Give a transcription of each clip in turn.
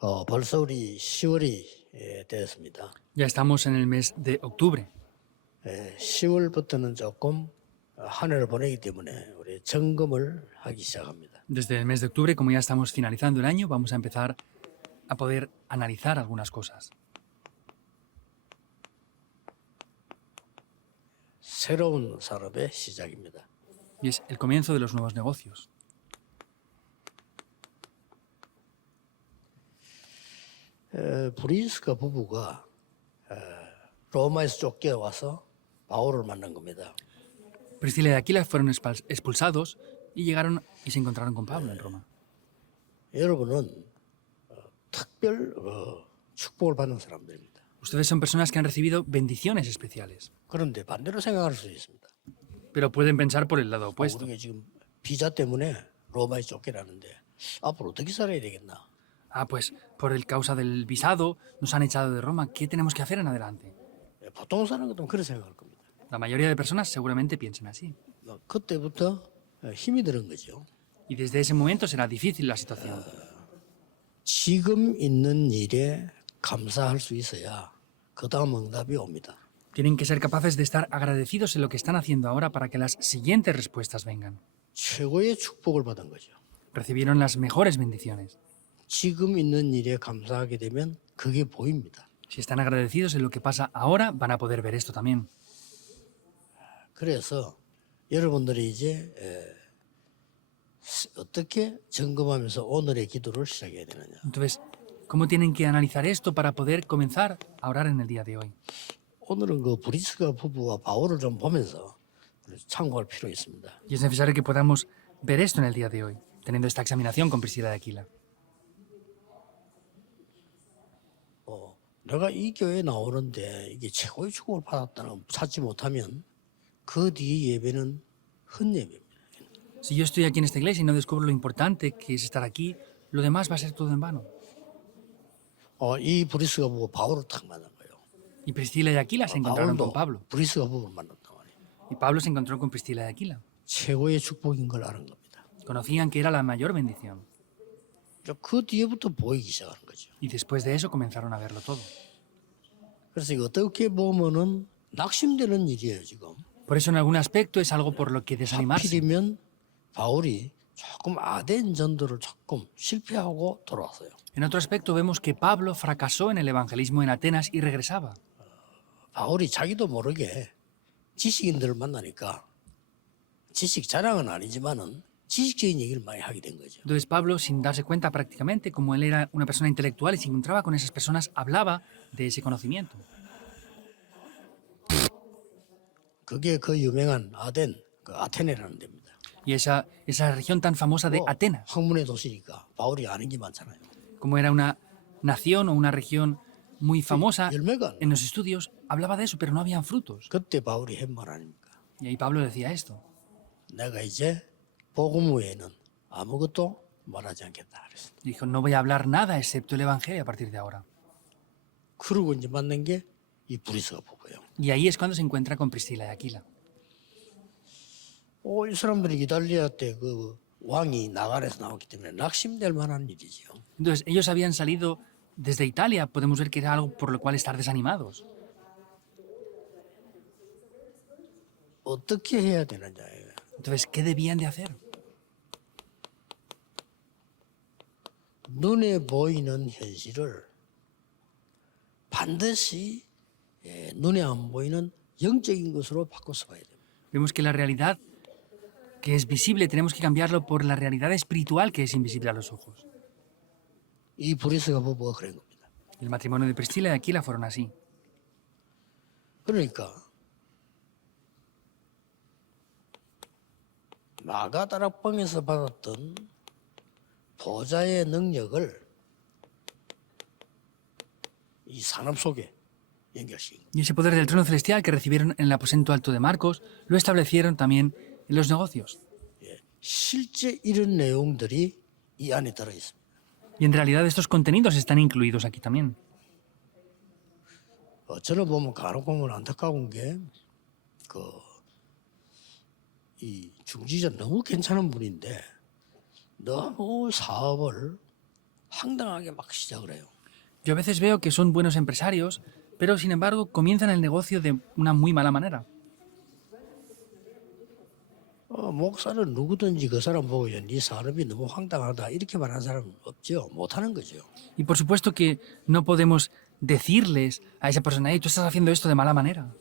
벌써 우리 10월이 되었습니다. Ya estamos en el mes de octubre. 10월부터는 조금 한 해를 보내기 때문에 우리 점검을 하기 시작합니다. Desde el mes de octubre, como ya estamos finalizando el año, vamos a empezar a poder analizar algunas cosas. 새로운 산업의 시작입니다. Y es el comienzo de los nuevos negocios. 브리스가 부부가 로마에서 쫓겨와서 바울을 만난 겁니다. Priscila y Aquila fueron expulsados y llegaron y se encontraron con Pablo en Roma. 여러분은 특별 축복을 받는 사람들입니다. Ustedes son personas que han recibido bendiciones especiales, 그런데 반대로 생각할 수 있습니다. pero pueden pensar por el lado opuesto. 우리가 지금 비자 때문에 로마에 쫓겨나는데 앞으로 어떻게 살아야 되겠나? Ah, pues por el causa del visado nos han echado de Roma. ¿Qué tenemos que hacer en adelante? 보통 사람들은 그렇게 생각할 겁니다. La mayoría de personas seguramente piensen así. 그때부터 힘이 드는 거죠. Y desde ese momento será difícil la situación. 지금 있는 일에 감사할 수 있어야 그 다음 응답이 옵니다. Tienen que ser capaces de estar agradecidos en lo que están haciendo ahora para que las siguientes respuestas vengan. 최고의 축복을 받은 거죠. Recibieron las mejores bendiciones. 지금 있는 일에 감사하게 되면 그게 보입니다. Si están agradecidos en lo que pasa ahora, van a poder ver esto también. 그래서 여러분들이 이제 어떻게 점검하면서 오늘의 기도를 시작해야 되느냐. Entonces, ¿cómo tienen que analizar esto para poder comenzar a orar en el día de hoy? 오늘은 그 브리스가 부부와 바울을 좀 보면서 참고할 필요 있습니다. Y es necesario que podamos ver esto en el día de hoy, teniendo esta examinación con Priscila de Aquila. 내가 이 교회에 나오는데 이게 최고의 축복을 받았다는 찾지 못하면 그 뒤 예배는 헛예배입니다. Si yo estoy aquí en esta iglesia y no descubro lo importante que es estar aquí, lo demás va a ser todo en vano. 이 브리스가 보고 바울을 탁 만난 거예요. Y Priscila y Aquila se encontraron con 바울도 Pablo. 브리스가 부부를 만났단 말이에요. Y Pablo se encontró con Priscila y Aquila. 최고의 축복인 걸 아는 겁니다. Conocían que era la mayor bendición. 그 뒤에부터 보이기 시작하는 거죠. Y después de eso comenzaron a verlo todo. 그래서 이거 어떻게 보면은 낙심되는 일이에요, 지금. Por eso en algún aspecto es algo por lo que desanimarse. 하필이면 바울이 조금 아덴 전도를 조금 실패하고 돌아왔어요. En otro aspecto vemos que Pablo fracasó en el evangelismo en Atenas y regresaba. 바울이 자기도 모르게 지식인들을 만나니까 지식 자랑은 아니지만은 지식적인 얘기를 많이 하게 된 거죠. Entonces Pablo, sin darse cuenta prácticamente, como él era una persona intelectual y se encontraba con esas personas, hablaba de ese conocimiento. 그게 그 유명한 아덴, 그 아테네라는 데입니다. Y esa región tan famosa de Atenas, 학문의 도시니까 바울이 아는 게 많잖아요. como era una nación o una región muy famosa 열매가 en los estudios, hablaba de eso, pero no habían frutos. 그때 바울이 한 말 아닙니까? Y ahí Pablo decía esto. 내가 이제 복음 외에는 아무것도 말하지 않겠다 그랬어. Dijo, no voy a hablar nada excepto el evangelio a partir de ahora. 그러고 이제 만난 게 이 브리스가 부부예요. Y ahí es cuando se encuentra con Priscila y Aquila. 이 사람들이 이탈리아 때 그 왕이 나갈에서 나왔기 때문에 낙심될 만한 일이죠. Entonces, ellos habían salido desde Italia, podemos ver que era algo por lo cual estar desanimados. 어떻게 해야 되느냐예요. Entonces, ¿qué debían de hacer? 눈에 보이는 현실을 반드시 눈에 안 보이는 영적인 것으로 바꿔서 봐야 됩니다. Vemos que la realidad que es visible tenemos que cambiarlo por la realidad espiritual que es invisible a los ojos. 이 브리스가 부부가 그런 겁니다. El matrimonio de Priscila y Aquila fueron así. 그러니까 마가다락방에서 받았던 보좌의 능력을 이 산업 속에 연결시킨 Y ese poder del trono celestial que recibieron en el aposento alto de Marcos lo establecieron también en los negocios. 실제 이런 내용들이 이 안에 들어 있습니다. Y en realidad estos contenidos están incluidos aquí también. 저는 보면 간혹 보면 안타까운 게 이 중지자 너무 괜찮은 분인데 너무 사업을 황당하게 막 시작을 해요. Yo a veces veo que son buenos empresarios, pero sin embargo comienzan el negocio de una muy mala manera. 목사는 누구든지 그 사람 보고 네 사람이 너무 황당하다 이렇게 말하는 사람은 없죠. 못하는 거죠. Y por supuesto que no podemos decirles a esa persona, hey, tú estás haciendo esto de mala manera.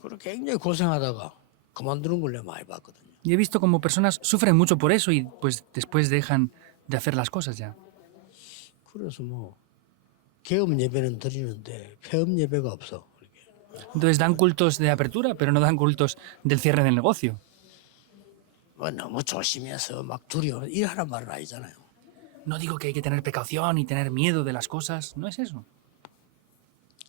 그렇게 굉장히 고생하다가 그만두는 걸 내가 많이 봤거든요. Y he visto como personas sufren mucho por eso y pues después dejan de hacer las cosas ya. 그래서 뭐 개업 예배는 드리는데 폐업 예배가 없어. Entonces dan cultos de apertura, pero no dan cultos del cierre del negocio. 뭐 너무 조심해서 막 두려워 이하란 말은 아니잖아요. No digo que hay que tener precaución y tener miedo de las cosas, no es eso.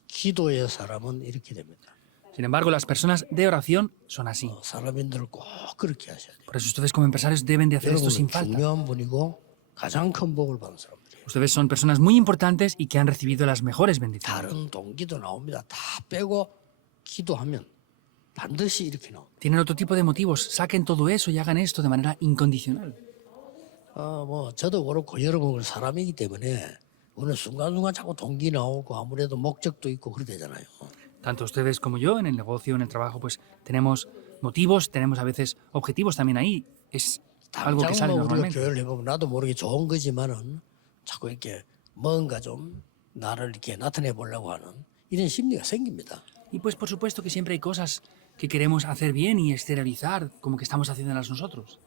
기도의 사람은 이렇게 됩니다. Sin embargo, las personas de oración son así. 사람인들 꼭 그렇게 하셔야 돼요. Por eso ustedes como empresarios deben de hacer esto sin 여러분은 falta. 중요한 분이고 가장 큰 복을 받은 사람들이에요. Ustedes son personas muy importantes y que han recibido las mejores bendiciones. 다른 동기도 나옵니다. 다 빼고 기도하면 반드시 이렇게 나옵니다. Tienen otro tipo de motivos, saquen todo eso y hagan esto de manera incondicional. 뭐 저도 그렇고 여러분은 사람이기 때문에 우리는 순간순간 자꾸 동기 나오고 아무래도 목적도 있고 그렇게 되잖아요. Tanto ustedes como yo, en el negocio, en el trabajo, pues tenemos motivos, tenemos a veces objetivos también ahí. Es algo que 당장 sale 뭐 우리가 normalmente. 교회를 해보면 나도 모르게 좋은 거지만은 자꾸 이렇게 뭔가 좀 나를 이렇게 나타내 보려고 하는 이런 심리가 생깁니다. Y pues por supuesto que siempre hay cosas que queremos hacer bien y exteriorizar, como que estamos haciéndolas nosotros.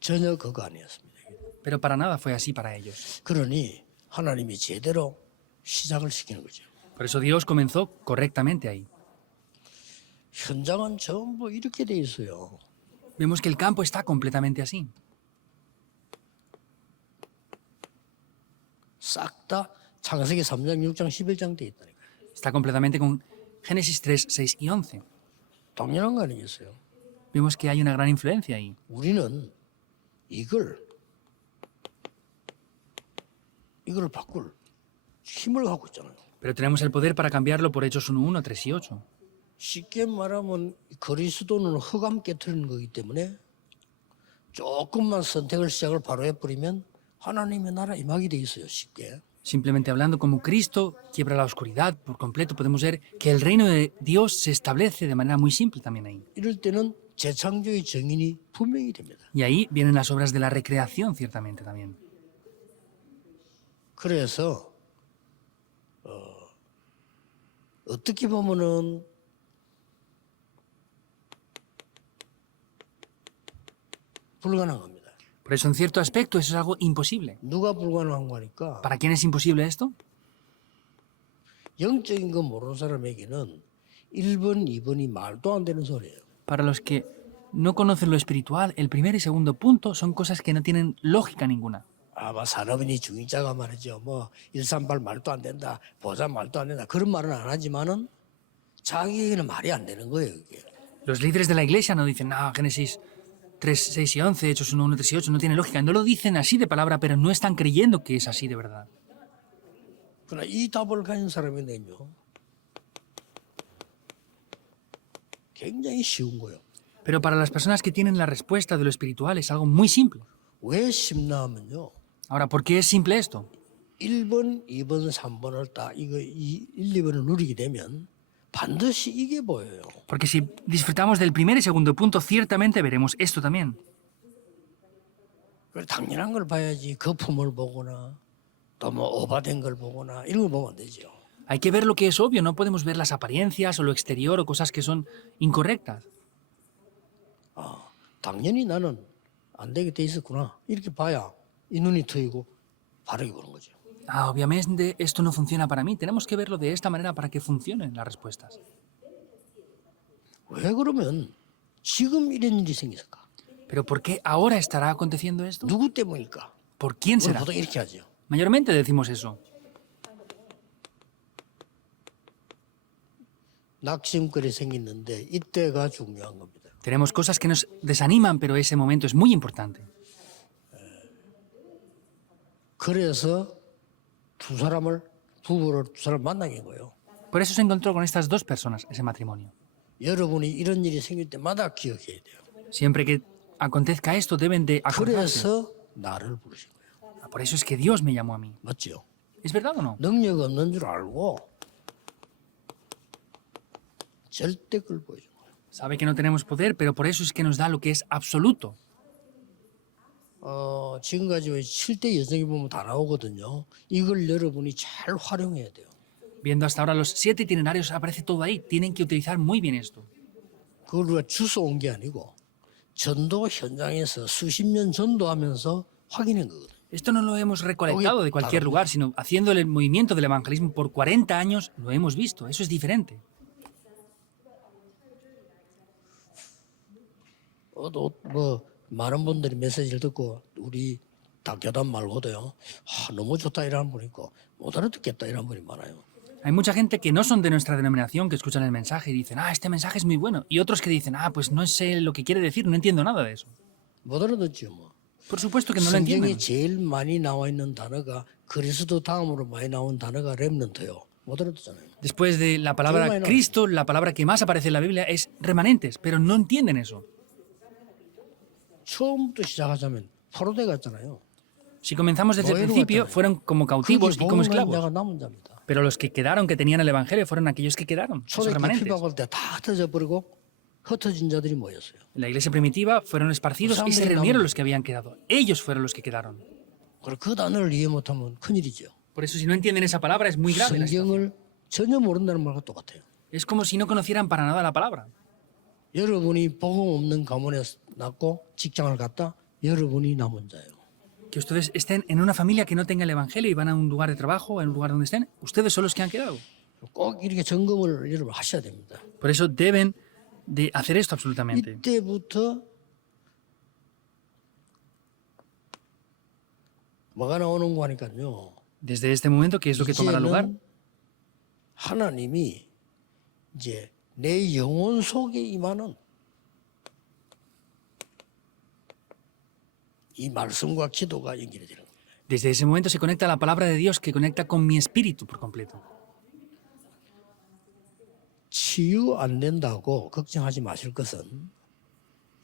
전혀 그거 아니었습니다. Pero para nada fue así para ellos. 그러니 하나님이 제대로 시작을 시키는 거죠. Por eso Dios comenzó correctamente ahí. 현장은 전부 이렇게 돼 있어요. Vemos que el campo está completamente así. 싹 다 창세기 3장, 6장, 11장 돼 있다니까요. Está completamente con Génesis 3, 6 y 11. 당연한 거 아니겠어요? Vemos que hay una gran influencia ahí. 우리는 이걸 바꿀 힘을 갖고 있잖아요. Pero tenemos el poder para cambiarlo por Hechos 1, 3 y 8. 쉽게 말하면 그리스도는 흑암 깨트리는 거기 때문에 조금만 선택을 시작을 바로 해버리면 하나님의 나라 임하게 돼 있어요. 쉽게. Simplemente hablando como Cristo quiebra la oscuridad por completo, podemos ver que el reino de Dios se establece de manera muy simple también ahí. 이럴 때는 재창조의 정인이 분명히 됩니다. Y ahí vienen las obras de la recreación, ciertamente también. 그래서 어떻게 보면은 불가능한 겁니다. Por eso, en cierto aspecto, eso es algo imposible. 누가 불가능한 거니까 ¿Para quién es imposible esto? 영적인 거 모르는 사람에게는 1번, 2번이 말도 안 되는 소리예요. Para los que no conocen lo espiritual, el primer y segundo punto son cosas que no tienen lógica ninguna. 뭐 산업인이 중위자가 말이죠. 뭐 일산발 말도 안 된다, 보자 말도 안 된다 그런 말은 안 하지만은 자기에게는 말이 안 되는 거예요. 이게. Los líderes de la iglesia no dicen, no, Génesis 3, 6 y 11, Hechos 1, 1, 3 y 8, no tiene lógica. No lo dicen así de palabra, pero no están creyendo que es así de verdad. 그러나 이 답을 가진 사람에게는요, 굉장히 쉬운 거예요. Pero para las personas que tienen la respuesta de lo espiritual es algo muy simple. 왜 쉽나 하면요, Ahora, ¿por qué es simple esto? 1번, 2번, 3번을 딱 이거 1, 2번을 누리게 되면 반드시 이게 보여요. Porque si disfrutamos del primer y segundo punto, ciertamente veremos esto también. 그래, 당연한 걸 봐야지 거품을 보거나 또 뭐 오바된 걸 보거나 이런 걸 보면 안 되죠. Hay que ver lo que es obvio, no podemos ver las apariencias o lo exterior o cosas que son incorrectas. 당연히 나는 안 되게 돼 있었구나 이렇게 봐야 이 눈이 트이고 바르게 보는 거죠. Ah, obviamente esto no funciona para mí. Tenemos que verlo de esta manera para que funcionen las respuestas. 왜 그러면 지금 이런 일이 생겼을까? Pero ¿por qué ahora estará aconteciendo esto? 누구 때문일까? ¿Por quién 우리 será? 보통 이렇게 하죠. Mayormente decimos eso. 낙심거리 생겼는데 이때가 중요한 겁니다. Tenemos cosas que nos desaniman, pero ese momento es muy importante. 그래서 부부를 두 사람 만나게 한 거예요. Por eso se encontró con estas dos personas, ese matrimonio. 여러분이 이런 일이 생길 때마다 기억해야 돼요. Siempre que acontezca esto, deben de acordarse. 그래서 나를 부르신 거예요. Por eso es que Dios me llamó a mí. 맞죠? ¿Es verdad o no? 능력 없는 줄 알고 절대 그걸 보여준 거예요. Sabe que no tenemos poder, pero por eso es que nos da lo que es absoluto. 지금까지 7대 여성이 보면 다 나오거든요. 이걸 여러분이 잘 활용해야 돼요. Viendo hasta ahora los 7 itinerarios, aparece todo ahí. Tienen que utilizar muy bien esto. 그걸 우리가 주워온 게 아니고 전도 현장에서 수십 년 전도하면서 확인한 거거든요. Esto no lo hemos recolectado de cualquier lugar, sino haciendo el movimiento del evangelismo por 40 años, lo hemos visto. Eso es diferente. 많은 분들이 메시지를 듣고 우리 다 교단 말고도요. 너무 좋다 이라는 분이 있고 못 알아듣겠다 이라는 분이 많아요. Hay mucha gente que no son de nuestra denominación que escuchan el mensaje y dicen, este mensaje es muy bueno. Y otros que dicen, pues no sé lo que quiere decir, no entiendo nada de eso. 못 알아듣죠 뭐. Por supuesto que no lo 성경에 entienden. 제일 많이 나와 있는 단어가 그리스도 다음으로 많이 나온 단어가 렘넌트요. 못 알아듣잖아요. Después de la palabra Cristo, la palabra que más aparece en la Biblia es remanentes, pero no entienden eso. 처음부터 시작하자면 포로대 같잖아요. Si comenzamos desde el principio, fueron como cautivos y como esclavos. 자가 남은 자입니다. Pero los que quedaron, que tenían el Evangelio, fueron aquellos que quedaron, esos 초대교회 remanentes. 피박을 때 다 흩어져 버리고 흩어진 자들이 모였어요. En la iglesia primitiva fueron esparcidos y se reunieron los que habían quedado. Ellos fueron los que quedaron. 그리고 그 단어를 이해 못하면 큰일이죠. Por eso si no entienden esa palabra es muy grave. la situación. 성경을 전혀 모른다는 말과 똑같아요. Es como si no conocieran para nada la palabra. 여러분이 복음 없는 가문에 낳고 직장을 갔다 여러분이 남은 자예요. Que ustedes estén en una familia que no tenga el Evangelio y van a un lugar de trabajo, en un lugar donde estén, ustedes son los que han quedado. 꼭 이렇게 점검을 여러분 하셔야 됩니다. Por eso deben de hacer esto absolutamente. 이때부터 뭐가 나오는 거니까요. Desde este momento, ¿qué es lo que tomará lugar? 이제는 하나님이 이제 내 영혼 속에 임하는 이 말씀과 기도가 연결이 되는 거예요. Desde ese momento se conecta la palabra de Dios que conecta con mi espíritu por completo. 치유 안 된다고 걱정하지 마실 것은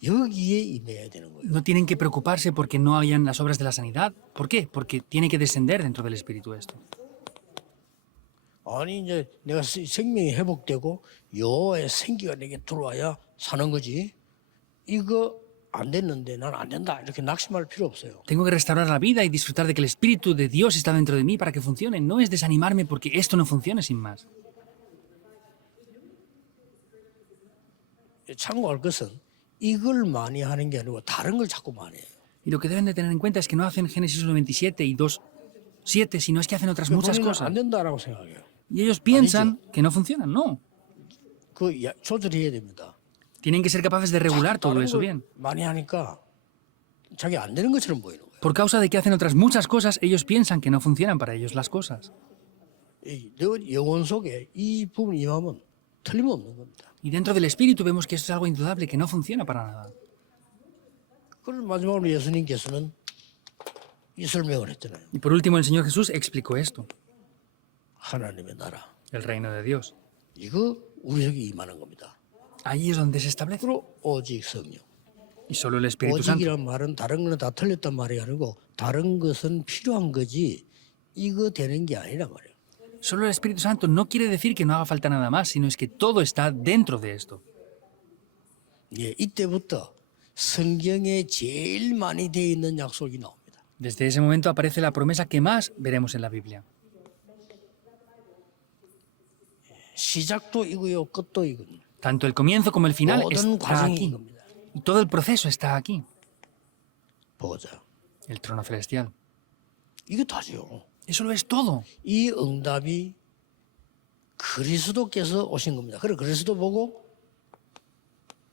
여기에 임해야 되는 거예요. No tienen que preocuparse porque no hayan las obras de la sanidad. ¿Por qué? Porque tiene que descender dentro del espíritu esto. 아니 이제 내가 생명이 회복되고 여호와의 생기가 내게 들어와야 사는 거지. 이거 안 됐는데 난 안 된다 이렇게 낙심할 필요 없어요. Tengo que restaurar la vida y disfrutar de que el espíritu de Dios está dentro de mí para que funcione. No es desanimarme porque esto no funcione sin más. 참고할 것은 이걸 많이 하는 게 아니고 다른 걸 자꾸 많이 해요. Y lo que deben de tener en cuenta es que no hacen Génesis 1:27 y 2:7, sino es que hacen otras muchas 본인은 cosas. 안 된다라고 생각해요. Y ellos piensan que no funcionan. No. 조절해야 됩니다. Tienen que ser capaces de regular todo 다른 eso 걸 bien. 많이 하니까 자기 안 되는 것처럼 보이는 거예요. Por causa de que hacen otras muchas cosas, ellos piensan que no funcionan para ellos las cosas. 내 영혼 속에 이 부분이 임하면 틀림없는 겁니다. Y dentro del espíritu vemos que esto es algo indudable, que no funciona para nada. 그걸 마지막으로 예수님께서는 이 설명을 했잖아요. Y por último, el Señor Jesús explicó esto. 하나님의 나라. El reino de Dios. 이거 우리 속에 임하는 겁니다. Ahí es donde se establece. 그리고 오직 성령. Y solo el Espíritu Santo. 오직이란 말은 다른 거는 다 틀렸단 말이 아니고 다른 것은 필요한 거지 이거 되는 게 아니란 말이에요. Solo el Espíritu Santo no quiere decir que no haga falta nada más, sino es que todo está dentro de esto. 예, 이때부터 성경에 제일 많이 되어 있는 약속이 나옵니다. Desde ese momento aparece la promesa que más veremos en la Biblia. 시작도 이거요, 끝도 이겁니다. Tanto el comienzo como el final 모든 está 과정이 aquí. 이겁니다. Y todo el proceso está aquí. 보자. El trono celestial. 이게 다죠. Eso lo es todo. 이 응답이 그리스도께서 오신 겁니다. 그래 그리스도 보고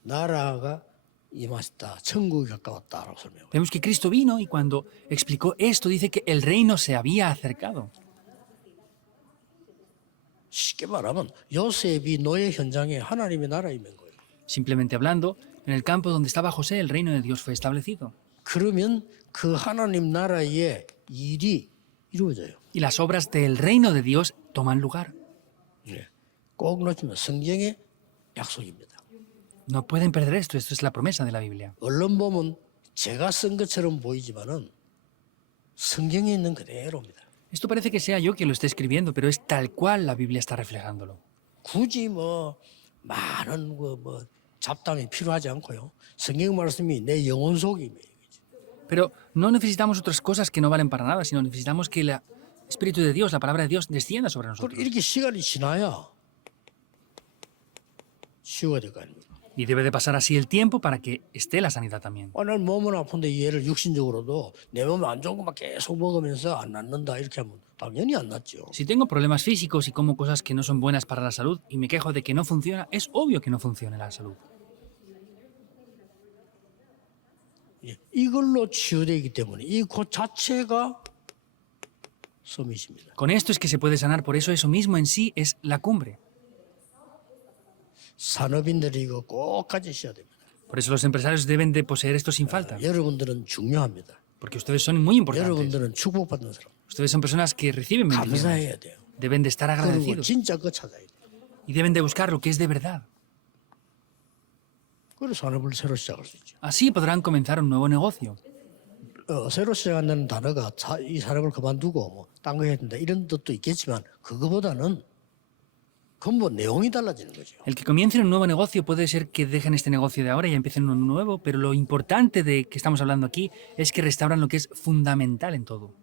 나라가 임하셨다. 천국이 가까웠다라고 설명해요. Vemos que Cristo vino y cuando explicó esto dice que el reino se había acercado. 쉽게 말하면 요셉이 노예 현장에 하나님의 나라에 임한 거예요. Simplemente hablando, en el campo donde estaba José, el reino de Dios fue establecido. 그러면 그 하나님 나라의 일이 이루어져요. Y las obras del reino de Dios toman lugar. 예. 꼭 놓치면 성경의 약속입니다. No pueden perder esto, esto es la promesa de la Biblia. 언론 보면 제가 쓴 것처럼 보이지만은 성경에 있는 그대로입니다. Esto parece que sea yo quien lo esté escribiendo, pero es tal cual la Biblia está reflejándolo. 굳이 뭐 많은 뭐 잡담이 필요하지 않고요. 성경 말씀이 내 영혼 속임이에요. Pero no necesitamos otras cosas que no valen para nada, sino necesitamos que el Espíritu de Dios, la palabra de Dios, descienda sobre 그리고 nosotros. 이렇게 시간이 지나야 쉬워야 될 거 아닙니까? Y debe de pasar así el tiempo para que esté la sanidad también. 난 몸은 아픈데 얘를 육신적으로도 내 몸 안 좋은 것만 계속 먹으면서 안 낫는다 이렇게 하면 당연히 안 낫죠. Si tengo problemas físicos y como cosas que no son buenas para la salud y me quejo de que no funciona, es obvio que no funcione la salud. 예, 이걸로 치유되기 때문에 이 곳 자체가 서밋입니다. Con esto es que se puede sanar, por eso mismo en sí es la cumbre. 산업인들이 이거 꼭 가지셔야 됩니다. Por eso los empresarios deben de poseer esto sin falta, 여러분들은 중요합니다. porque ustedes son muy importantes. 여러분들은 축복받는 사람. Ustedes son personas que reciben bendiciones. 감사해야 돼요. Deben de estar 그리고 agradecidos 진짜 그 찾아야 돼요. y deben de buscar lo que es de verdad. 그래서 산업을 새로 시작할 수 있죠. Así podrán comenzar un nuevo negocio. 새로 시작한다는 단어가 이 산업을 그만두고 뭐 딴 거 해야 된다 이런 뜻도 있겠지만 그거보다는 근본 내용이 달라지는 거죠. El que comiencen un nuevo negocio puede ser que dejen este negocio de ahora y empiecen uno nuevo, pero lo importante de que estamos hablando aquí es que restauran lo que es fundamental en todo.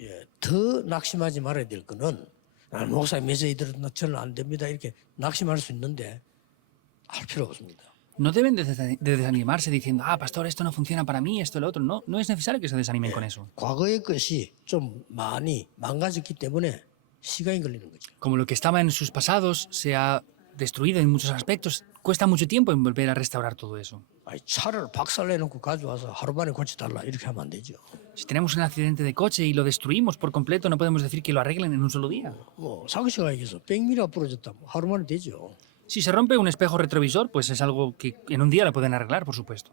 예, 더 낙심하지 말아야 될 거는 목사님 메시지들은 저는 안 됩니다 이렇게 낙심할 수 있는데 할 필요 없습니다. No deben de desanimarse diciendo, ah, pastor, esto no funciona para mí, esto, lo otro. No, no es necesario que se desanimen con eso. 과거의 것이 좀 많이 망가졌기 때문에 시간이 걸리는 거죠. Como lo que estaba en sus pasados se ha destruido en muchos aspectos, cuesta mucho tiempo en volver a restaurar todo eso. 아니, 차를 박살내놓고 가져와서 하루 만에 고쳐달라 이렇게 하면 안 되죠. Si tenemos un accidente de coche y lo destruimos por completo, no podemos decir que lo arreglen en un solo día. 뭐 상식가 얘기해서 백미러가 부러졌다 뭐 하루 만에 되죠. Si se rompe un espejo retrovisor, pues es algo que en un día lo pueden arreglar, por supuesto.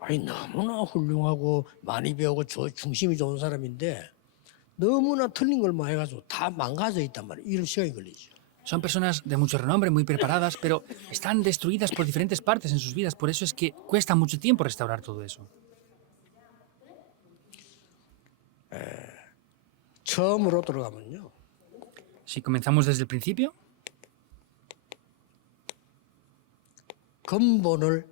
아니 너무나 훌륭하고 많이 배우고 중심이 좋은 사람인데 너무나 틀린 걸 많이 해가지고 다 망가져 있단 말이에요. 이런 시간이 걸리죠. Son personas de mucho renombre, muy preparadas, pero están destruidas por diferentes partes en sus vidas. Por eso es que cuesta mucho tiempo restaurar todo eso. 처음으로 들어가면요. Si comenzamos desde el principio, 근본을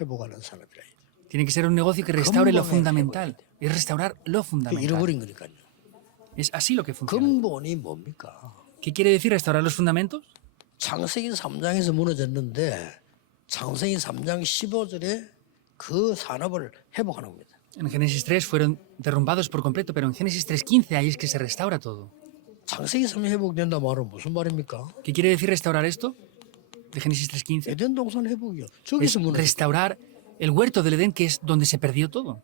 회복하는 산업이라 해요. tiene que ser un negocio que restaure lo fundamental. Es restaurar lo 그 fundamental. 잃어버린 거니까요. Es así lo que funciona. 근본이 뭡니까? ¿Qué quiere decir restaurar los fundamentos? 창세기 3장에서 무너졌는데 창세기 3장 15절에 그 산업을 회복하는 겁니다. En Génesis 3 fueron derrumbados por completo, pero en Génesis 3:15 ahí es que se restaura todo. 창세기 3장 회복된다 말은 무슨 말입니까? ¿Qué quiere decir restaurar esto? De Génesis 3:15. 에덴 동산 회복이요. Es 저기서 무너졌어요. restaurar el huerto del Edén, que es donde se perdió todo.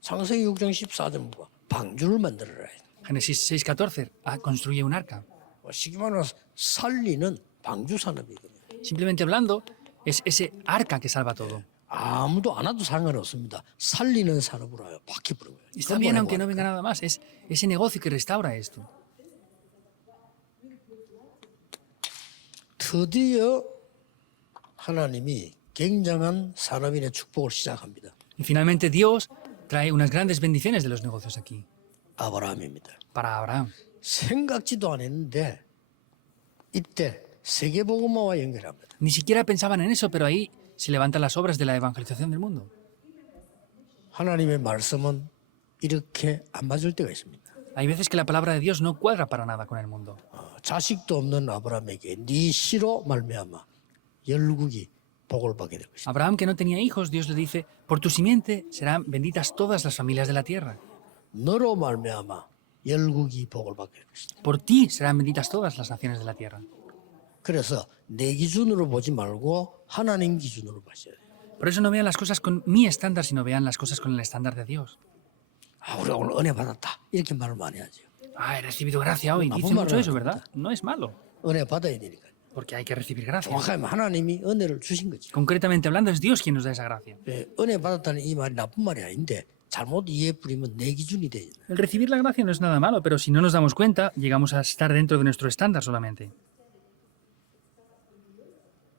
창세기 6장 14절 뭐 방주를 만들어라. Génesis 6:14 construye un arca. 쉽게 말하면 살리는 방주 산업이거든요. Simplemente hablando, es ese arca que salva todo. 아무도 안 와도 상관없습니다. 살리는 산업으로 바뀌어버린 거예요. Está bien aunque no venga nada más. Es ese negocio que restaura esto. 드디어 하나님이 굉장한 산업인의 축복을 시작합니다. Y finalmente Dios trae unas grandes bendiciones de los negocios aquí. 아브라함입니다. Para Abraham. 생각지도 안 했는데 이때 세계복음화와 연결합니다. Ni siquiera pensaban en eso, pero ahí se levantan las obras de la evangelización del mundo. 하나님의 말씀은 이렇게 안 맞을 때가 있습니다. Hay veces que la palabra de Dios no cuadra para nada con el mundo. 자식도 없는 아브라함에게 네 씨로 말미암아 열국이 복을 받게 될 것이다. Abraham, que no tenía hijos, Dios le dice, por tu simiente serán benditas todas las familias de la tierra. 너로 말미암아 열국이 복을 받게 될 것이다. Por ti serán benditas todas las naciones de la tierra. 그래서 내 기준으로 보지 말고 하나님 기준으로 보셔야 돼요. Por eso no vean las cosas con mi estándar, sino vean las cosas con el estándar de Dios. 우리가 오늘 은혜 받았다 이렇게 말을 많이 하죠. Ah, he recibido gracia hoy. No, Dice pues, mucho malo, eso, ¿verdad? No es malo, 은혜 받아야 되니까. porque hay que recibir gracia. 정확하게 하나님이 은혜를 주신 거죠. Concretamente hablando, es Dios quien nos da esa gracia. 은혜 받았다는 이 말이 나쁜 말이 아닌데 잘못 이해해 버리면 내 기준이 되잖아요. El recibir la gracia no es nada malo, pero si no nos damos cuenta, llegamos a estar dentro de nuestro estándar solamente.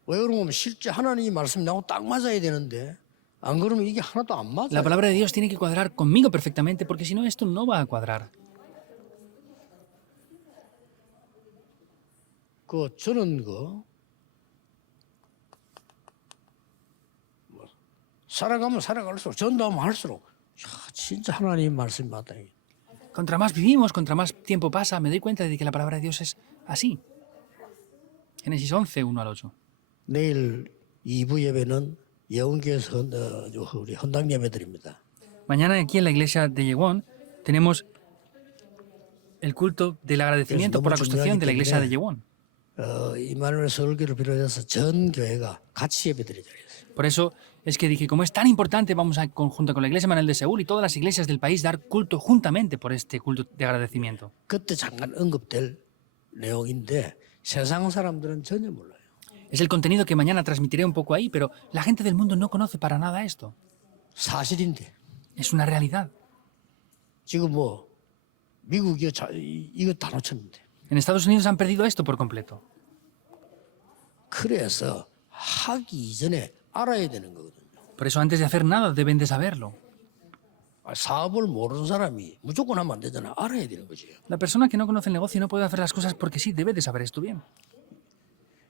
왜 그러면 실제 하나님이 말씀이 나하고 딱 맞아야 되는데 안 그러면 이게 하나도 안 La 맞아요. palabra de Dios tiene que cuadrar conmigo perfectamente, porque si no, esto no va a cuadrar. 저는 살아가면 살아갈수록 전도하면 할수록 진짜 하나님 말씀이 맞다. Contra más vivimos, contra más tiempo pasa, me doy cuenta de que la palabra de Dios es así. Génesis 11, 1 al 8. 내일 2부 예배는 예원교에서 우리 헌당 예배 드립니다. Mañana aquí en la iglesia de Yewon tenemos el culto del agradecimiento por la construcción de la iglesia de Yewon. 이마누엘 설교를 비롯해서 전 교회가 같이 예배 드리자 그랬어요. Por eso es que dije, como es tan importante, vamos a, junto con la iglesia Manuel de Seúl y todas las iglesias del país, dar culto juntamente por este culto de agradecimiento. 그때 잠깐 언급될 내용인데 세상 사람들은 전혀 몰라요. Es el contenido que mañana transmitiré un poco ahí, pero la gente del mundo no conoce para nada esto. 사실인데 Es una realidad. 지금 미국이 이거 다 놓쳤는데. En Estados Unidos han perdido esto por completo. 그래서 하기 이전에 알아야 되는 거거든요. Por eso antes de hacer nada deben de saberlo. 사업을 모르는 사람이 무조건 하면 안 되잖아. 알아야 되는 거지. La persona que no conoce el negocio no puede hacer las cosas porque sí, debe de saber esto bien.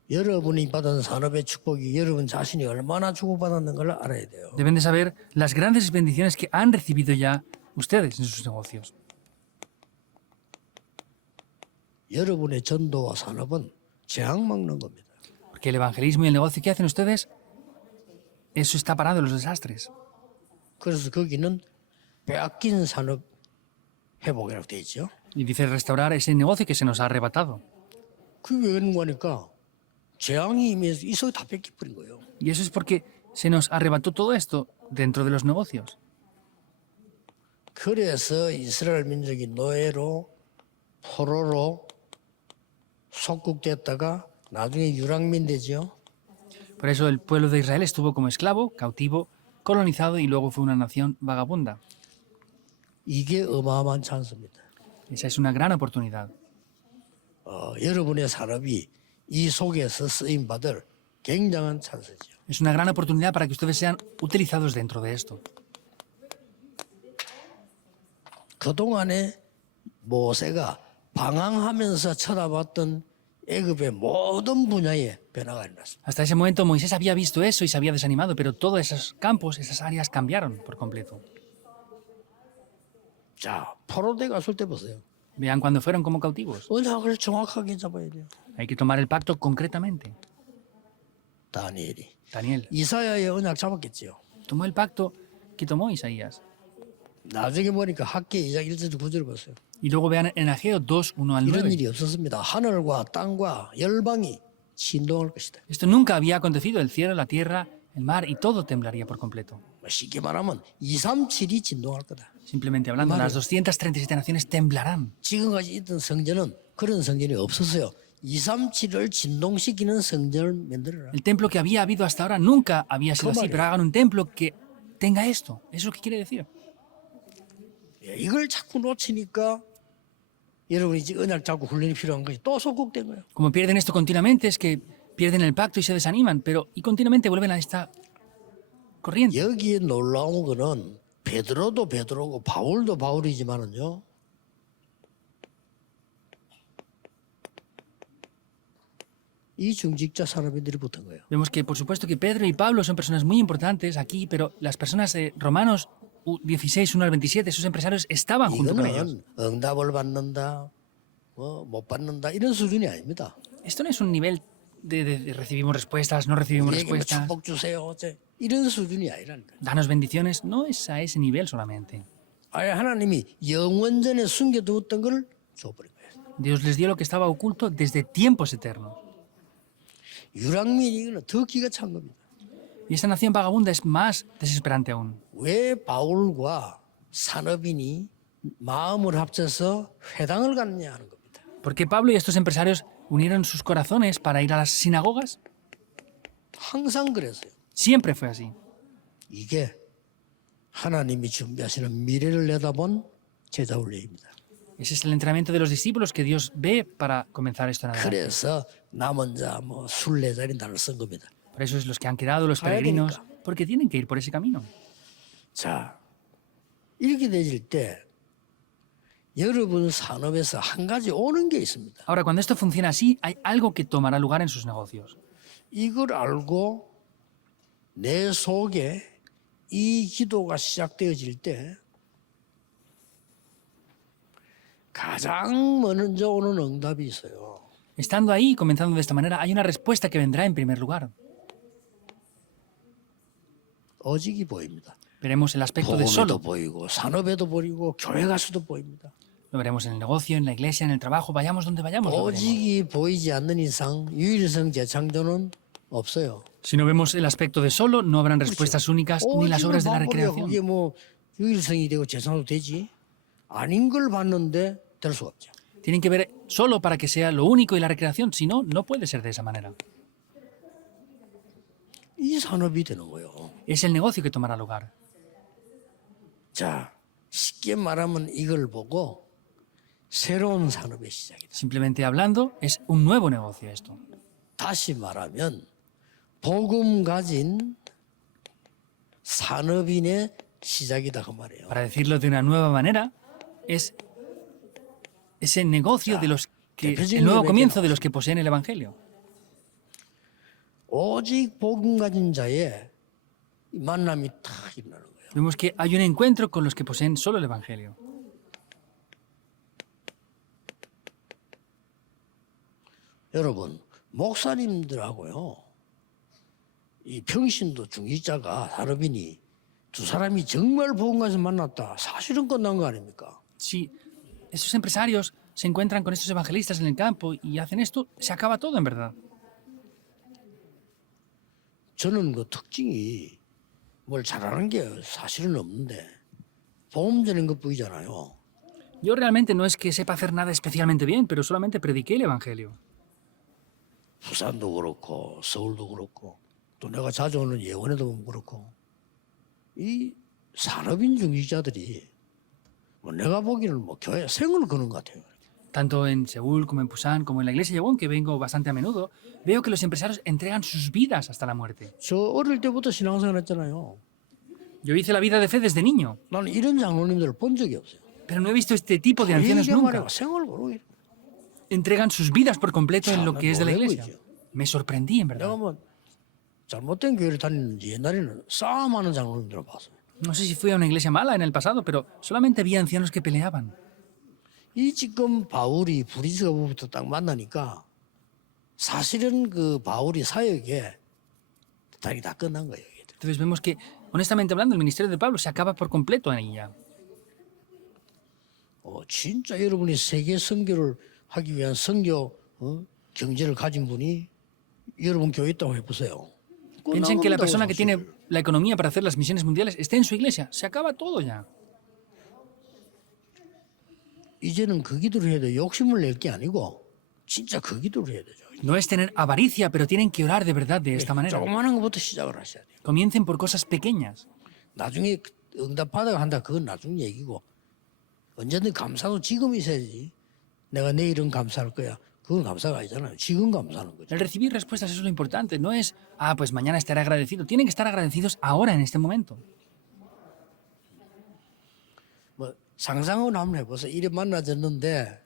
여러분이 받은 산업의 축복이 여러분 자신이 얼마나 축복받았는 걸 알아야 돼요. Deben de saber las grandes bendiciones que han recibido ya ustedes en sus negocios. 여러분의 전도와 산업은 재앙 막는 겁니다. Porque el evangelismo y el negocio que hacen ustedes, eso está parado en los desastres. 그래서 거기는 빼앗긴 산업 회복이라고 돼 있죠. Y dice restaurar ese negocio que se nos ha arrebatado. 그게 왜 그런 거니까 재앙이 임해서 이 속에 다 뺏겨버린 거예요. Y eso es porque se nos arrebató todo esto dentro de los negocios. 그래서 이스라엘 민족이 노예로 포로로 속국됐다가 나중에 유랑민 되죠. Por eso el pueblo de Israel estuvo como esclavo, cautivo, colonizado y luego fue una nación vagabunda. 이게 어마어마한 찬스입니다. Esa es una gran oportunidad. 여러분의 산업이 이 속에서 쓰임 받을 굉장한 찬스죠. Es una gran oportunidad para que ustedes sean utilizados dentro de esto. 그동안에 모세가 방황하면서 쳐다봤던 애굽의 모든 분야에 변화가 일어났습니다. Hasta ese momento Moisés había visto eso y se había desanimado, pero todos esos campos, esas áreas cambiaron por completo. 자, 포로대 갔을 때 보세요. Vean cuando fueron como cautivos. 언약을 정확하게 잡아야 돼요. Hay que tomar el pacto concretamente. 다니엘이. Daniel 이사야의 언약 잡았겠지요. tomó el pacto que tomó Isaías. 나중에 보니까 학계 2장 1절 9절 보세요. Y luego vean en Ageo 2, 1 al 이런 9. 일이 없었습니다. 하늘과 땅과 열방이 진동할 것이다. Esto nunca había acontecido. El cielo, la tierra, el mar y todo temblaría por completo. 쉽게 말하면 237이 진동할 거다. Simplemente hablando, las 237 naciones temblarán. 지금까지 있던 성전은 그런 성전이 없었어요. 237을 진동시키는 성전을 만들어라. El templo que había habido hasta ahora nunca había sido así, 말이야? pero hagan un templo que tenga esto. Eso es lo que quiere decir. 이걸 자꾸 놓치니까 여러분이 이제 언약 잡고 훈련이 필요한 것이 또 속국된 거예요. Como pierden esto continuamente, es que pierden el pacto y se desaniman, pero y continuamente vuelven a esta corriente. 여기에 놀라운 거는 베드로도 베드로고 바울도 바울이지만은요. 이 중직자 사람들이 붙은 거예요. Vemos que, por supuesto, que Pedro y Pablo son personas muy importantes aquí, pero las personas de Romanos 16, 1 al 27, esos empresarios estaban junto con ellos. 이거는 응답을 받는다, 못 받는다 이런 수준이 아닙니다. Esto no es un nivel de recibimos respuestas, no recibimos 우리에게 뭐 respuestas, 축복 주세요, 어째 이런 수준이 아니라니까. danos bendiciones. No es a ese nivel solamente. 아예 하나님이 영원전에 숨겨두었던 걸 줘버린 거예요. Dios les dio lo que estaba oculto desde tiempos eternos. 유랑민 이거는 더 기가 찬 겁니다. Y esta nación vagabunda es más desesperante aún. 왜 바울과 산업인이 마음을 합쳐서 회당을 갖느냐 하는 겁니다. ¿Por qué Pablo y estos empresarios unieron sus corazones para ir a las sinagogas? 항상 그랬어요. Siempre fue así. 이게 하나님이 준비하시는 미래를 내다본 제자 훈련입니다. Ese es el entrenamiento de los discípulos que Dios ve para comenzar esto en adelante. 그래서 남은 자, 순례자 이런 단어를 쓴 겁니다. Por eso es los que han quedado, los 가야 peregrinos, 되니까. porque tienen que ir por ese camino. 자, 이렇게 되질 때 여러분 산업에서 한 가지 오는 게 있습니다. Ahora, cuando esto funciona así, hay algo que tomará lugar en sus negocios. 이걸 알고 내 속에 이 기도가 시작되어질 때 가장 먼저 오는 응답이 있어요. Estando ahí, comenzando de esta manera, hay una respuesta que vendrá en primer lugar. 오직이 보입니다. Veremos el aspecto de 복음에도 solo. 보이고 산업에도 보이고 교회 가서도 보입니다. Lo veremos en el negocio, en la iglesia, en el trabajo, vayamos donde vayamos. Lo veremos. 오직이 보이지 않는 이상 유일성 재창조는 없어요. Si no vemos el aspecto de solo, no habrán respuestas únicas ni las obras de la recreación. 그게 뭐 유일성이 되고 재창도 되지 아닌 걸 봤는데 될 수 없죠. Tienen que ver solo para que sea lo único y la recreación, si no, no puede ser de esa manera. 이 산업이 되는 거예요. Es el negocio que tomará lugar. 자, 쉽게 말하면 이걸 보고 새로운 산업의 시작이다. Simplemente hablando, es un nuevo negocio esto. 다시 말하면 복음 가진 산업인의 시작이다 그 말이에요. Para decirlo de una nueva manera, es ese negocio de los que, el nuevo comienzo de los que poseen el Evangelio. 오직 복음 가진 자의 만남이 탁 일어나는 거예요. Vemos que hay un encuentro con los que poseen solo el Evangelio. 여러분, 목사님들하고요, 이 평신도 중직자가 산업인이 두 사람이 정말 복음 가서 만났다. 사실은 끝난 거 아닙니까? Si esos empresarios se encuentran con estos evangelistas en el campo y hacen esto, se acaba todo en verdad. 저는 그 특징이 뭘 잘하는 게 사실은 없는데 복음 전인 것 뿐이잖아요. Yo realmente no es que sepa hacer nada especialmente bien, pero solamente prediqué el Evangelio. 부산도 그렇고 서울도 그렇고 또 내가 자주 오는 예원에도 그렇고 이 산업인 중직자들이 뭐 내가 보기에는 뭐 교회 생을 거는 것 같아요. Tanto en Seúl como en Busan, como en la iglesia Yewon, que vengo bastante a menudo, veo que los empresarios entregan sus vidas hasta la muerte. 저 어릴 때부터 신앙생활 했잖아요. Yo hice la vida de fe desde niño, 나는 이런 장로님들을 본 적이 없어요. pero no he visto este tipo de ancianos 이게 nunca. 말이야 생을 거는 Entregan sus vidas por completo en lo que es de la iglesia. Me sorprendí, en 내가 verdad. 뭐 잘못된 교회를 다니는지 옛날에는 싸움하는 장로님들을 봤어요. No sé si fui a una iglesia mala en el pasado, pero solamente vi ancianos que peleaban. 이 지금 바울이 브리스가부터 딱 만나니까 사실은 그 바울이 사역에 다리 다 끝난 거예요. Entonces vemos que, honestamente hablando, el ministerio de Pablo se acaba por completo en ella. 진짜 여러분이 세계 선교를 하기 위한 선교 경제를 가진 분이 여러분 교회 있다고 해보세요. Piensen que la persona que tiene la economía para hacer las misiones mundiales esté en su iglesia. Se acaba todo ya. 이제는 그 기도를 해야 돼. 욕심을 낼 게 아니고 진짜 그 기도를 해야 되죠. No es tener avaricia, pero tienen que orar de verdad de esta manera. 조그마한 것부터 시작을 하셔야 돼요. Comiencen por cosas pequeñas. 나중에 응답받아가 한다 그건 나중 얘기고 언제든 감사도 지금 있어야지. 내가 내일은 감사할 거야. 그건 감사가 아니잖아요. 지금 감사하는 거죠. El recibir respuestas eso es lo importante. No es, pues mañana estaré agradecido. Tienen que estar agradecidos ahora, en este momento. 뭐 상상을 한번 해보세요. 이래 만나졌는데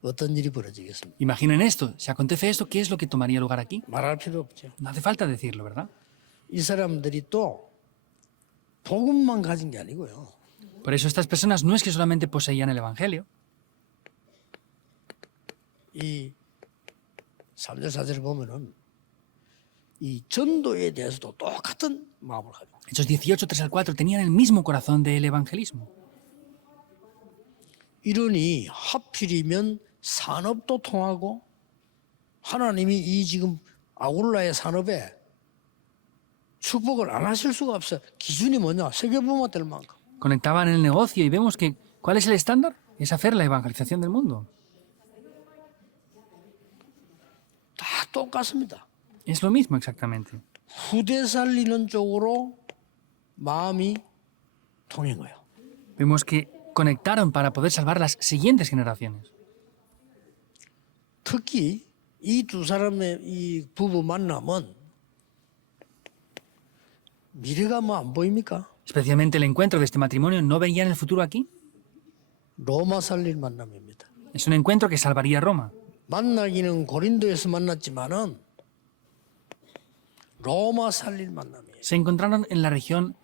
어떤 일이 벌어지겠습니까? Imaginen esto. Si acontece esto, ¿qué es lo que tomaría lugar aquí? 말할 필요 없죠. No hace falta decirlo, ¿verdad? 이 사람들이 또 복음만 가진 게 아니고요. Por eso estas personas no es que solamente poseían el Evangelio. 이 3절 4절을 보면은 이 전도에 대해서도 똑같은 마음을 가지고 Hechos 18, 3 al 4 tenían el mismo corazón del evangelismo. 이러니 하필이면 산업도 통하고 하나님이 이 지금 아굴라의 산업에 축복을 안 하실 수가 없어요. 기준이 뭐냐? 세계보마 될 만큼. Conectaban el negocio y vemos que ¿cuál es el estándar? Es hacer la evangelización del mundo. 다 똑같습니다. Es lo mismo exactamente. 후대 살리는 쪽으로 마음이 통한 거예요. Vemos que conectaron para poder salvar las siguientes generaciones. 특히 이 두 사람의 이 부부 만남은 미래가 뭐 안 보입니까? Especialmente el encuentro de este matrimonio, ¿no veían el futuro aquí? 로마 살릴 만남입니다. Es un encuentro que salvaría a Roma. 만나기는 고린도에서 만났지만은 로마 살릴 만남이에요. Se encontraron en la región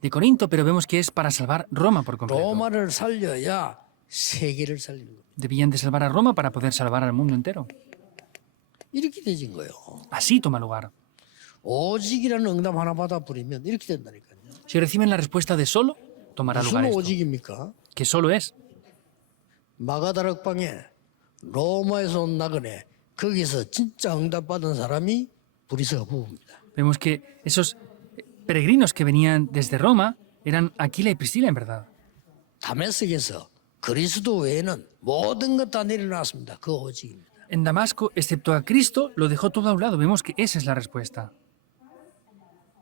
de Corinto, pero vemos que es para salvar Roma por completo. 로마를 살려야 세계를 살리는 겁니다. Debían de salvar a Roma para poder salvar al mundo entero. 이렇게 되진 거예요. Así toma lugar. 오직이라는 응답 하나 받아 버리면 이렇게 된다니까요. Si reciben la respuesta de solo, tomará lugar 무슨 esto. 오직입니까? Que solo es. 마가다락방에 로마에서 온 나그네 거기서 진짜 응답 받은 사람이 브리스가 부부입니다. Vemos que esos peregrinos que venían desde Roma eran Aquila y Priscila, en verdad. 다메섹에서 그리스도 외에는 모든 것 다 내려놨습니다. 그 오직입니다. En Damasco, excepto a Cristo, lo dejó todo a un lado. Vemos que esa es la respuesta.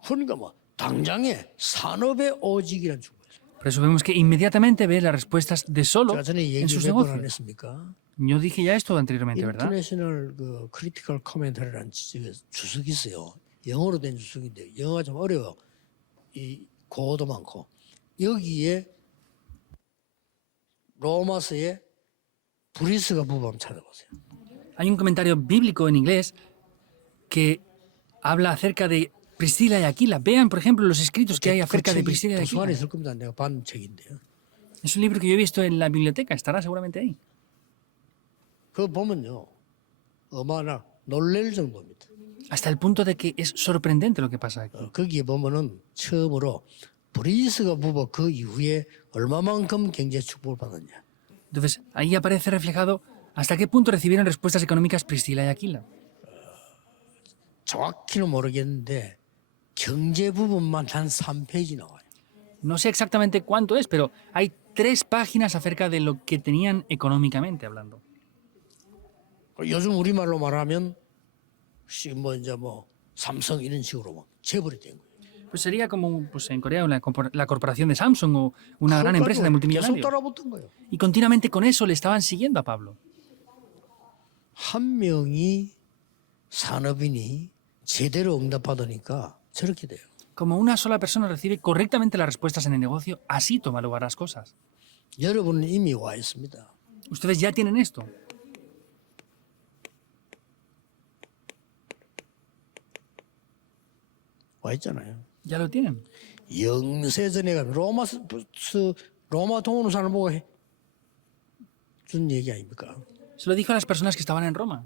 그러니까 뭐 당장에 산업의 오직이라는 주고 있습니다. Por eso vemos que inmediatamente ve las respuestas de solo 제가 전에 en 얘기 sus 몇 번 안 negocios. 했습니까? Yo dije ya esto anteriormente, ¿verdad? 인터내셔널 그 크리티컬 코멘터리라는 주석이 있어요. 영어로 된 주석인데 영어가 좀 어려워. 이 고어도 많고 여기에 로마서에 브리스가 부부 한번 찾아보세요. Hay un comentario bíblico en inglés que habla acerca de Priscila y Aquila. Vean, por ejemplo, los escritos que hay acerca de Priscila y 도서관에 Aquila. 있을 겁니다. 내가 반 책인데요. Es un libro que yo he visto en la biblioteca, estará seguramente ahí. 그거 보면요. 어마나 놀랄 정도입니다. Hasta el punto de que es sorprendente lo que pasa aquí. 거기에 보면은 처음으로 브리스가 부부 그 이후에 얼마만큼 경제 축복을 받았냐. Entonces, ahí aparece reflejado hasta qué punto recibieron respuestas económicas Priscila y Aquila. 정확히는 모르겠는데 경제 부분만 한 3페이지 나와요. No sé exactamente cuánto es, pero hay 3 páginas acerca de lo que tenían económicamente hablando. 요즘 우리말로 말하면 뭐 이제 뭐 삼성 이런 식으로 막 재벌이 된 거예요. Pues sería como pues en Corea la corporación de Samsung o una gran empresa de 계속 multimillonarios. 따라붙은 거예요. Y continuamente con eso le estaban siguiendo a Pablo. 한 명이 산업인이 제대로 응답받으니까 저렇게 돼요. Como una sola persona recibe correctamente las respuestas en el negocio, así toma lugar las cosas. 여러분은 이미 와 있습니다. Ustedes ya tienen esto. 와 있잖아요. Ya lo tienen. 영세전에 가면 로마 동으로 사는 보고 준 얘기 아닙니까? Se lo dijo a las personas que estaban en Roma.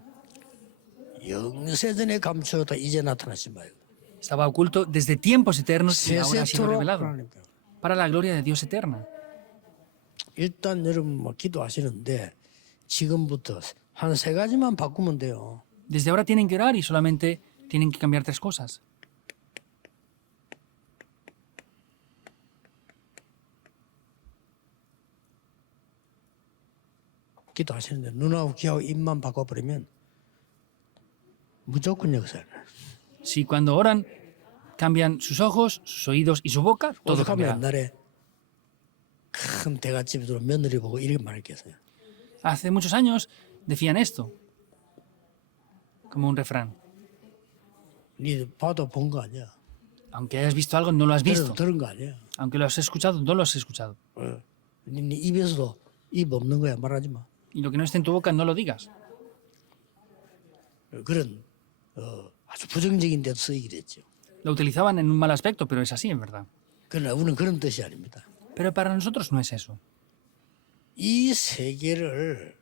영세전에 감추었다 이제 나타나신 바예요. Estaba oculto desde tiempos eternos y ahora ha sido 세세토록 revelado 하나니까. para la gloria de Dios eterna. 일단 여러분 뭐 기도하시는데 지금부터 한 3가지만 바꾸면 돼요. Desde ahora tienen que orar y solamente tienen que cambiar 3 cosas. 기도하시는데 눈하고 귀하고 입만 바꿔버리면 무조건 역사를. Si cuando oran cambian sus ojos, sus oídos y su boca, todo 오죽하면 cambiará. 옛날에 큰 대갓집에 들어 며느리 보고 이렇게 말했겠어요. Hace muchos años decían esto, como un refrán. 니 봐도 본 거 아니야. Aunque hayas visto algo, no lo has visto. 들은 거 아니야. Aunque lo has escuchado, no lo has escuchado. 니 입에서도 입 없는 거야 말하지 마. Y lo que no esté en tu boca, no lo digas. 그런 아주 부정적인 데도 쓰이게 됐죠. Lo utilizaban en un mal aspecto, pero es así en verdad. 그러나 우리는 그런 뜻이 아닙니다. Pero para nosotros no es eso. 이 세계를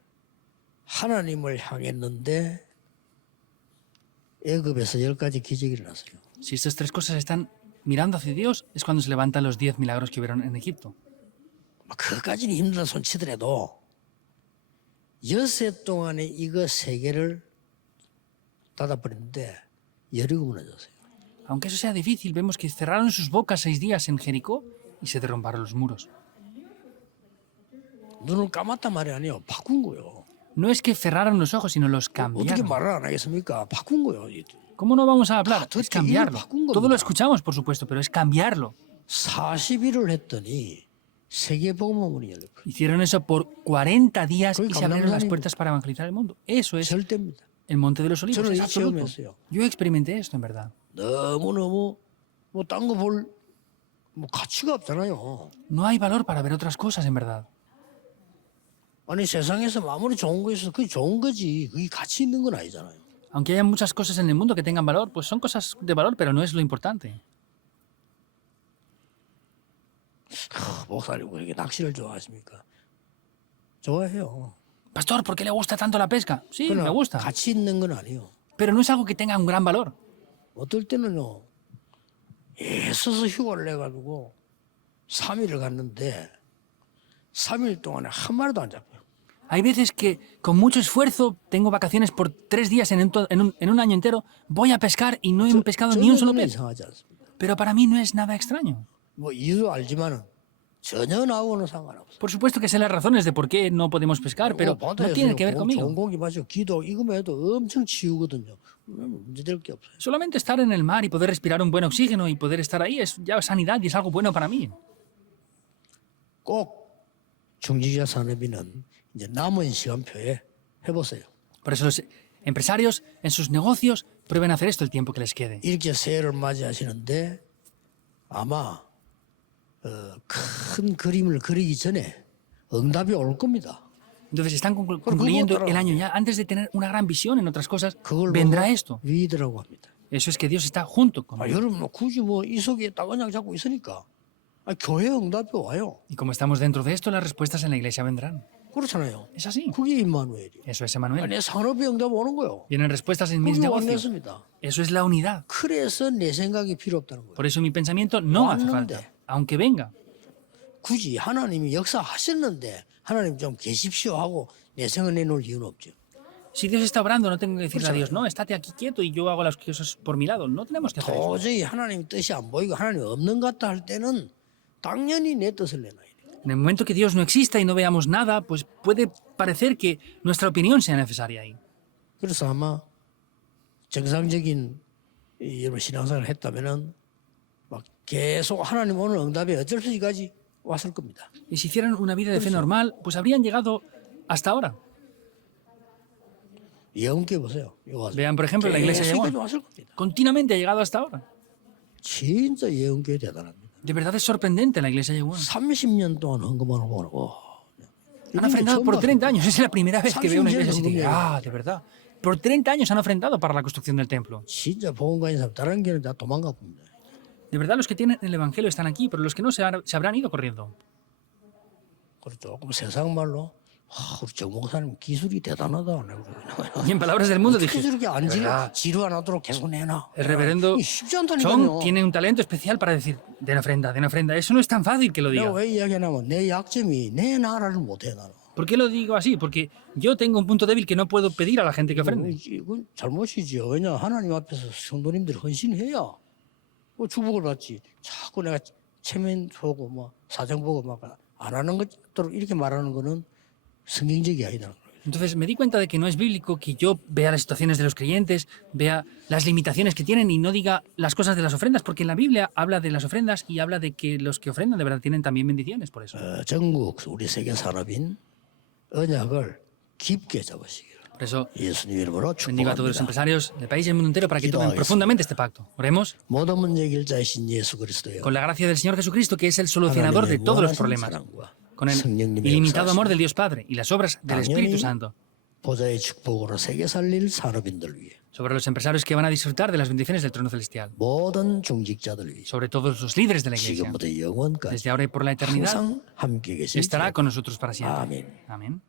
하나님을 향했는데 애굽에서 10가지 기적이 일어났어요. Si estas 3 cosas están mirando hacia Dios, es cuando se levantan los 10 milagros que vieron en Egipto. 그까지는 힘들다 손치더라도 엿새 동안에 이거 세계를 닫아버렸는데 여리고 무너졌어요. Aunque eso sea difícil, vemos que cerraron sus bocas 6 días en Jericó y se derrumbaron los muros. 눈을 감았단 말이 아니에요. 바꾼 거예요. No es que cerraron los ojos, sino los 어떻게 cambiaron. 말을 안 하겠습니까? 바꾼 거예요. ¿Cómo no vamos a hablar? todo Es este libro cambiarlo. 바꾼 겁니다. Todo lo escuchamos, por supuesto, pero es cambiarlo. 40일을 했더니 세계복음원이 열렸어요. Hicieron eso por 40 días Soy y se abrieron las 감람산입니다. puertas para evangelizar el mundo. Eso es 절대입니다. el Monte de los Olivos. 저는 Es 이 absoluto. 체험했어요. Yo experimenté esto, en verdad. 너무너무 뭐 딴 거 볼 뭐 가치가 없잖아요. No hay valor para ver otras cosas, en verdad. 아니 세상에서 아무리 좋은 거 있어 그게 좋은 거지. 그게 가치 있는 건 아니잖아요. Aunque haya muchas cosas en el mundo que tengan valor, pues son cosas de valor, pero no es lo importante. 목사님 왜 이렇게 낚시를 좋아하십니까? 좋아해요. Pastor, ¿por qué le gusta tanto la pesca? Sí, me 그러나 gusta. 가치 있는 건 아니에요. Pero no es algo que tenga un gran valor. 어떨 때는요. 애써서 휴가를 내가지고 3일을 갔는데 3일 동안에 한 마리도 안 잡혀요. Hay veces que con mucho esfuerzo tengo vacaciones por 3 días en un año entero, voy a pescar y no he pescado ni un solo 전혀 pez. 이상하지 않습니다. Pero para mí no es nada extraño. 뭐 이유도 알지만은 전혀 나하고는 상관없어요. Por supuesto que sé las razones de por qué no podemos pescar, pero no tiene que ver 좋은 conmigo. 고기 마시고 기도 이거만 해도 엄청 치우거든요. 문제될 게 없어요. Solamente estar en el mar y poder respirar un buen oxígeno y poder estar ahí es ya sanidad y es algo bueno para mí. 꼭 중직자 산업인은 이제 남은 시간표에 해보세요. Por eso los empresarios en sus negocios prueben hacer esto el tiempo que les quede. 이렇게 새해를 맞이하시는데 아마 큰 그림을 그리기 전에 응답이 올 겁니다. Entonces están concluyendo el año ya. Antes de tener una gran visión en otras cosas, 그걸 vendrá 보고 esto. 위드라고 합니다. Eso es que Dios está junto 아, conmigo. 여러분 뭐 굳이 뭐 이 속에 딱 언약 잡고 있으니까 교회 응답이 와요. Y como estamos dentro de esto, las respuestas en la iglesia vendrán. 그렇잖아요. Es así. 그게 임마누엘이에요. Eso es Emmanuel. 내 산업의 응답 오는 거요. Vienen respuestas en mis 그게 negocios. 완료했습니다. Eso es la unidad. 그래서 내 생각이 필요 없다는 거예요. Por eso mi pensamiento no hace falta, aunque venga. 굳이 하나님이 역사하셨는데 하나님 좀 계십시오 하고 내 생각 내놓을 이유는 없죠. Si Dios está obrando, no tengo que decirle a Dios, no, estate aquí quieto y yo hago las cosas por mi lado. No tenemos que hacer eso. 도저히 하나님 뜻이 안 보이고 하나님 없는 것 같다 할 때는 당연히 내 뜻을 내놔야 돼요. En el momento que Dios no exista y no veamos nada, pues puede parecer que nuestra opinión sea necesaria ahí. 그래서 아마 정상적인 여러분 신앙생활을 했다면은 막 계속 하나님 오늘 응답에 어쩔 수 없이까지 왔을 겁니다. Y si hicieran una vida de fe normal, pues habrían llegado hasta ahora. 예언교회 보세요. 와서 Vean, por ejemplo, la iglesia de 계속까지 Yeguán. 왔을 겁니다. Continuamente ha llegado hasta ahora. 진짜 예언교회 대단합니다. De verdad es sorprendente la iglesia de Yeguán. 30년 동안 헌금하는 거 보고 Han ofrendado por 30 años. Es la primera vez que veo una 30 iglesia así. años, Ah, de verdad. Por 30 años han ofrendado para la construcción del templo. 진짜 복음 가진 사람 다른 교회는 다 도망가 봅니다. De verdad, los que tienen el evangelio están aquí, pero los que no se habrán ido corriendo. 그리고 조금 세상 말로 우리 정 목사님 기술이 대단하다. Y en palabras del mundo 어떻게 dije, 저렇게 안 지루 안 하도록 계속 내놔. el reverendo 이게 쉽지 John 않다니까요. tiene un talento especial para decir, den ofrenda, den ofrenda. Eso no es tan fácil que lo 내가 diga. 왜 이야기하냐면 내 약점이 내 나라를 못해 나는. ¿Por qué lo digo así? Porque yo tengo un punto débil que no puedo pedir a la gente que ofrende. 이건 잘못이지요. 왜냐 하나님 앞에서 성도님들이 헌신해야 축복을 받지. 자꾸 내가 체면 보고 뭐 사정 보고 막 안 하는 것도록 이렇게 말하는 거는 성경적이 아니다. Entonces me di cuenta de que no es bíblico que yo vea las situaciones de los creyentes, vea las limitaciones que tienen y no diga las cosas de las ofrendas, porque en la Biblia habla de las ofrendas y habla de que los que ofrendan de verdad tienen también bendiciones por eso. 전국 우리 세계 산업인 언약을 깊게 잡으시기를. Por eso 예수님 이름으로 bendigo a todos los 축복합니다. empresarios del país y del mundo entero para que tomen Gido하겠습니다. profundamente este pacto. Oremos 모든 문제 길자이신 예수 그리스도요. con la gracia del Señor Jesucristo, que es el solucionador de todos los problemas, con el ilimitado amor del Dios Padre y las obras del Espíritu Santo, 보좌의 축복으로 세계 살릴 산업인들 위해 sobre los empresarios que van a disfrutar de las bendiciones del trono celestial, 모든 중직자들 위해 sobre todos los líderes de la iglesia, 지금부터 영원까지 desde ahora y por la eternidad, 항상 함께 계실 estará con nosotros para siempre. Amén. Amén.